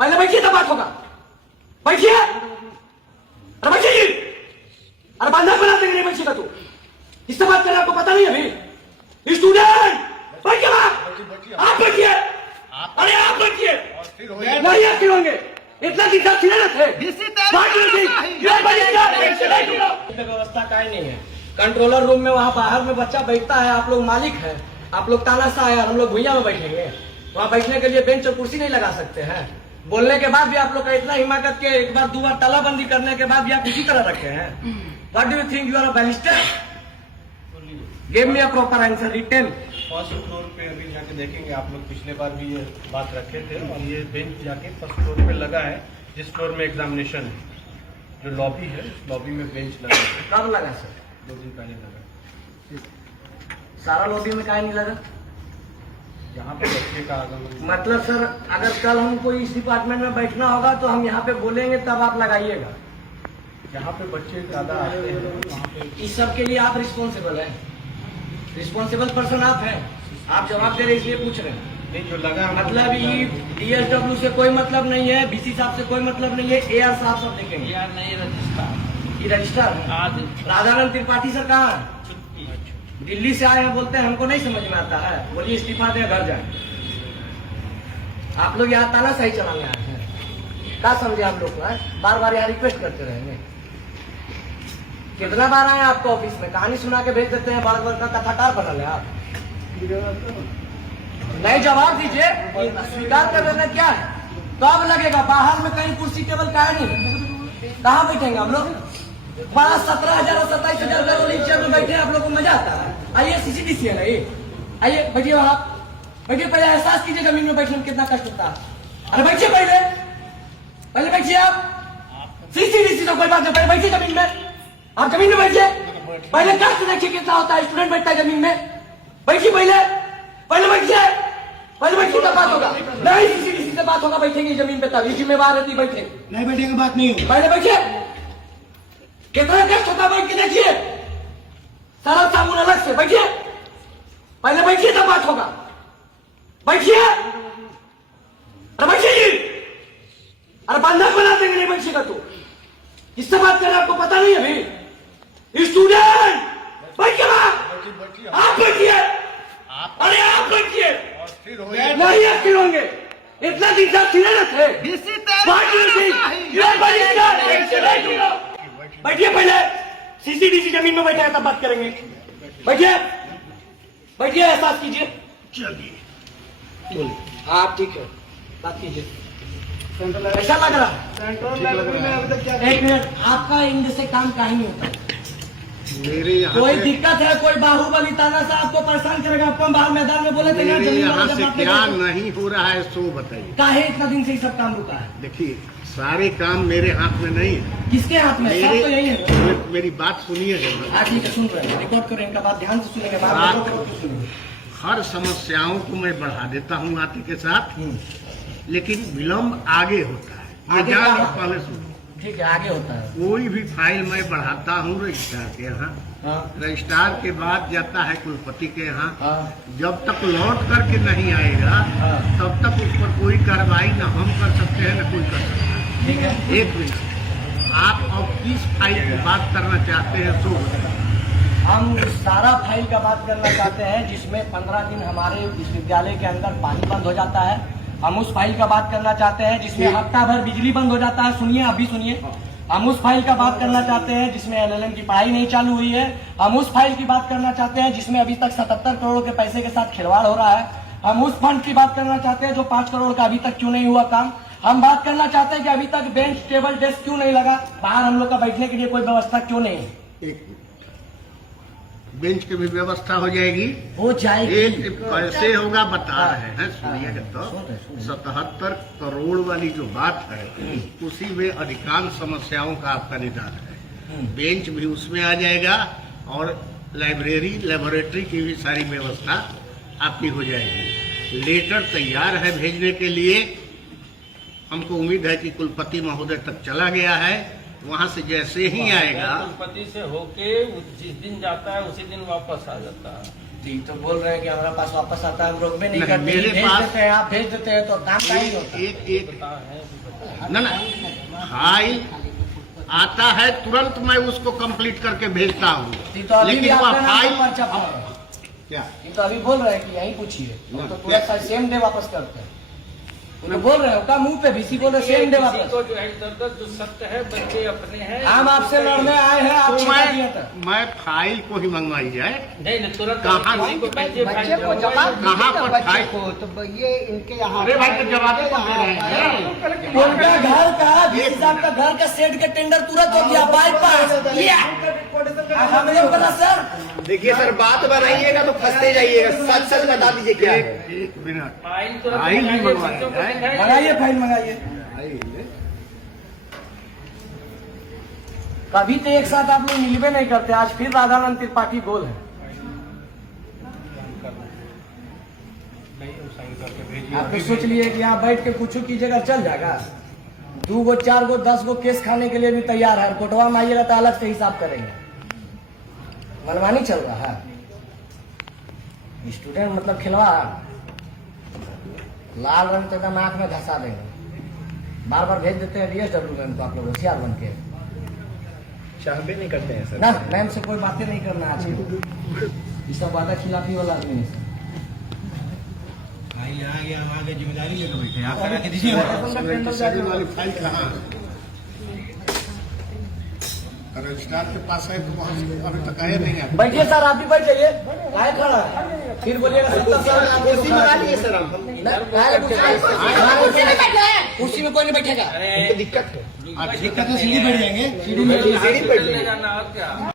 पहले बैठिए तब बात होगा। बैठिए, अरे बैठिए जी। अरे बंधक बना देंगे, नहीं बैठिएगा तू। किससे बात कर रहे हैं आपको पता नहीं अभी? स्टूडेंट बैठिए, आप बैठिए। अरे आप बैठिए, नहीं आप क्यों होंगे? इतना दिन तक खिले थे। व्यवस्था का ही नहीं है। कंट्रोलर रूम में वहाँ बाहर में बच्चा बैठता है, आप लोग मालिक है, आप लोग तानाशाह है, हम लोग भुइया में बैठेंगे। वहाँ बैठने के लिए बेंच और कुर्सी नहीं लगा सकते हैं। बोलने के बाद भी आप लोग का इतना हिम्मत के एक बार दो बार तालाबंदी करने के बाद भी आप इसी तरह रखे हैं। What do you think you are a barrister? Give me a proper answer written. First floor पे अभी जाके देखेंगे आप लोग, पिछले बार भी ये बात रखे थे और ये बेंच जाके फर्स्ट फ्लोर पे लगा है, जिस फ्लोर में एग्जामिनेशन है। जो लॉबी है उस लॉबी में बेंच लगा है। कब लगा सर? 2 दिन पहले लगा। सारा लॉबी में काहे नहीं लगा? यहाँ पे बच्चे का आगमन। मतलब सर अगर कल हमको इस डिपार्टमेंट में बैठना होगा तो हम यहाँ पे बोलेंगे तब आप लगाइएगा। यहाँ पे बच्चे ज्यादा आते हैं वहाँ पे। इस सब के लिए आप रिस्पॉन्सिबल हैं, रिस्पॉन्सिबल पर्सन आप हैं। आप जवाब दे रहे इसलिए पूछ रहे हैं। नहीं जो लगा मतलब ये DSW से कोई मतलब नहीं है, BC साहब से कोई मतलब नहीं है, AR साहब सब देखेंगे। यार नहीं रजिस्ट्रार, ये रजिस्टर आज राधानंद त्रिपाठी सर कहाँ है? दिल्ली से आए हैं, बोलते हैं हमको नहीं समझ में आता है, बोलिए इस्तीफा दे घर जाए। आप लोग यहाँ तानाशाही चलाने आए हैं, क्या समझे आप लोग को? बार बार यहाँ रिक्वेस्ट करते रहेंगे। कितना बार आए आपको ऑफिस में, कहानी सुना के भेज देते हैं, बार बार का कथाकार बना ले आप। नहीं जवाब दीजिए, स्वीकार कर लेना क्या है? कब लगेगा? बाहर में कहीं कुर्सी टेबल का नहीं, कहाँ बैठेंगे हम लोग? 17,000 और 27,000 का वाली चेयर में बैठे आप लोग को मजा आता है? आइए CCDC है ना ये, आइए बैठिए वहां, बैठिए। पहले एहसास कीजिए जमीन में बैठने में कितना कष्ट होता है। अरे बैठिए, पहले बैठिए आप। CCDC तो कोई बात नहीं, पहले बैठिए जमीन में। आप जमीन में बैठिए, पहले कष्ट देखिए कितना होता है। स्टूडेंट बैठता है जमीन में, बैठिए पहले बैठिए, पहले बैठिए तब बात होगा। नहीं CCDC से बात होगा, बैठेंगे जमीन पे तब। ये जिम्मेवार रहती बैठे, नहीं बैठेंगे बात नहीं होगी। पहले बैठिए। कितना कष्ट होता है, बैठ के देखिए। सारा साबुन अलग से, बैठिए पहले बैठिए तब बात होगा। बैठिए, अरे बैठिए जी। अरे बंधक बना देंगे, नहीं बैठिएगा तू। किससे बात कर रहे हैं आपको पता नहीं अभी? स्टूडेंट बैठिए, आप बैठिए। अरे आप बैठिए, नहीं आप क्यों होंगे? इतना दिन तक खिले थे। बैठिए, पहले CCDC जमीन में बैठा है तब बात करेंगे। बैठिए, एहसास कीजिए। चलिए हाँ ठीक है, बात कीजिए। ऐसा लग रहा है? एक मिनट, आपका इंड से काम काहे नहीं होता? मेरे यहाँ कोई दिक्कत है? कोई बाहुबली तानाशाह आपको परेशान करेगा? आपको बाहर मैदान में बोले थे ना मेरे जमीन यहाँ वाला से जब क्या आपने- नहीं हो रहा है सो बताइए। काहे इतना दिन से ये सब काम रुका है? देखिए सारे काम मेरे हाथ में नहीं है। किसके हाथ में? सब तो यही है। मेरी बात सुनिए जरा। हाँ ठीक है, सुन रहे हैं, रिकॉर्ड करें, इनका बात ध्यान से सुनेंगे। बात बात- रिकॉर्ड करके सुनेंगे। हर समस्याओं को मैं बढ़ा देता हूँ आते के साथ, लेकिन विलम्ब आगे होता है। ये आगे जान क्या लो, है? पहले सुनो। ठीक है, आगे होता है। कोई भी फाइल मैं बढ़ाता हूँ रजिस्ट्रार के यहाँ, हाँ रजिस्ट्रार के बाद जाता है कुलपति के यहाँ। हाँ जब तक लौट करके नहीं आएगा हाँ। तब तक उस पर कोई कार्रवाई न हम कर सकते हैं न कोई कर सकता है। ठीक है। एक मिनट, आप अब किस फाइल की बात करना चाहते हैं सो बताइए। हम सारा फाइल का बात करना चाहते हैं जिसमें 15 दिन हमारे विश्वविद्यालय के अंदर पानी बंद हो जाता है। हम उस फाइल का बात करना चाहते हैं जिसमें हफ्ता भर बिजली बंद हो जाता है। सुनिए, अभी सुनिए। हम उस फाइल का बात करना चाहते हैं जिसमें LLM की पढ़ाई नहीं चालू हुई है। हम उस फाइल की बात करना चाहते हैं जिसमें अभी तक 77 करोड़ के पैसे के साथ खिलवाड़ हो रहा है। हम उस फंड की बात करना चाहते हैं जो 5 करोड़ का अभी तक क्यों नहीं हुआ काम। हम बात करना चाहते हैं कि अभी तक बेंच टेबल डेस्क क्यों नहीं लगा, बाहर हम लोग का बैठने के लिए कोई व्यवस्था क्यों नहीं है। एक मिनट, बेंच की भी व्यवस्था हो जाएगी। हो जाएगी। एक कैसे होगा बता रहे हैं, सुनिएगा सुन रहे। तो। 77 करोड़ वाली जो बात है उसी में अधिकांश समस्याओं का आपका निदान है। बेंच भी उसमें आ जाएगा और लाइब्रेरी लेबोरेटरी की भी सारी व्यवस्था आपकी हो जाएगी। लेटर तैयार है भेजने के लिए। हमको उम्मीद है कि कुलपति महोदय तक चला गया है, वहां से जैसे ही आएगा। कुलपति से होके जिस दिन जाता है उसी दिन वापस आ जाता है। ठीक, तो बोल रहे हैं कि हमारा पास वापस आता है, हम रोक में नहीं नहीं, करते, मेरे भेज पास- देते हैं, आप भेज देते हैं तो काम का ही होता है। एक ना फाइल आता है तुरंत मैं उसको कंप्लीट करके भेजता हूँ, तो अभी भी लेकिन वह आपका नाम फाइल पर पर्चा पड़ा है। क्या तो अभी बोल रहे हैं कि यहीं पूछिए, हम तो पूरा सेम डे वापस करते हैं। तो बोल रहे हो का मुंह पे भी बोल रहे सेम डे वापस। को जो है दर्द जो सत्य है बच्चे अपने हैं। हम आपसे लड़ने आए हैं, आप तो छिपा दिया था। मैं फाइल को ही मंगवाई जाए। नहीं नहीं तुरंत कहाँ किसी को भेजिए, बच्चे को फाइल जवाब जाओ। कहाँ पर बच्चे फाइल? को तो ये इनके यहाँ अरे भाई तो जवाब तो दे रहे हैं। उनका घर का 20,000 का घर का सेट का टेंडर तुरंत हो गया, बाईपास ये हमें नहीं पता सर। देखिए सर, बात बनाइएगा तो फंसते जाइएगा, सच सच बता दीजिए क्या है। एक मिनट, फाइल तुरंत फाइल भी मंगाइए, मंगवाया बच्चों को है। दिखाइए। मंगाइए फाइल मंगाइए। कभी तो एक साथ आप लोग मिलवे नहीं करते, आज फिर राधानंद त्रिपाठी गोल है। नहीं वो साइन करके भेजिए। आप तो सोच लिए कि यहाँ बैठ के कुछ कीजिएगा चल जाएगा। 2 गो 4 गो 10 गो केस खाने के लिए भी तैयार है, कोटवा में आइएगा तो अलग से हिसाब करेंगे। मनमानी चल रहा है, स्टूडेंट मतलब खिलवा लाल रंग तो एकदम आंख में धंसा देंगे। बार बार भेज देते हैं DSW मैम को, आप लोग होशियार बन के चाहबे नहीं करते हैं सर। ना। मैम से कोई बातें नहीं करना आज के, ये सब वादा खिलाफी वाला आदमी है। जिम्मेदारी लेकर बैठे आप करा के दीजिए। वाली फाइल कहाँ है? रजिस्ट्रार के पास है तो वहाँ से अभी तक आया नहीं है। बैठिए सर, आप भी बैठ जाइए। काहे खड़ा है? फिर बोलिएगा 70 साल आप कुर्सी मंगा लिए सर हम। कुर्सी में कोई नहीं बैठेगा। दिक्कत है। दिक्कत है, सीढ़ी बैठ जाएंगे। सीढ़ी पे ले जाना और क्या।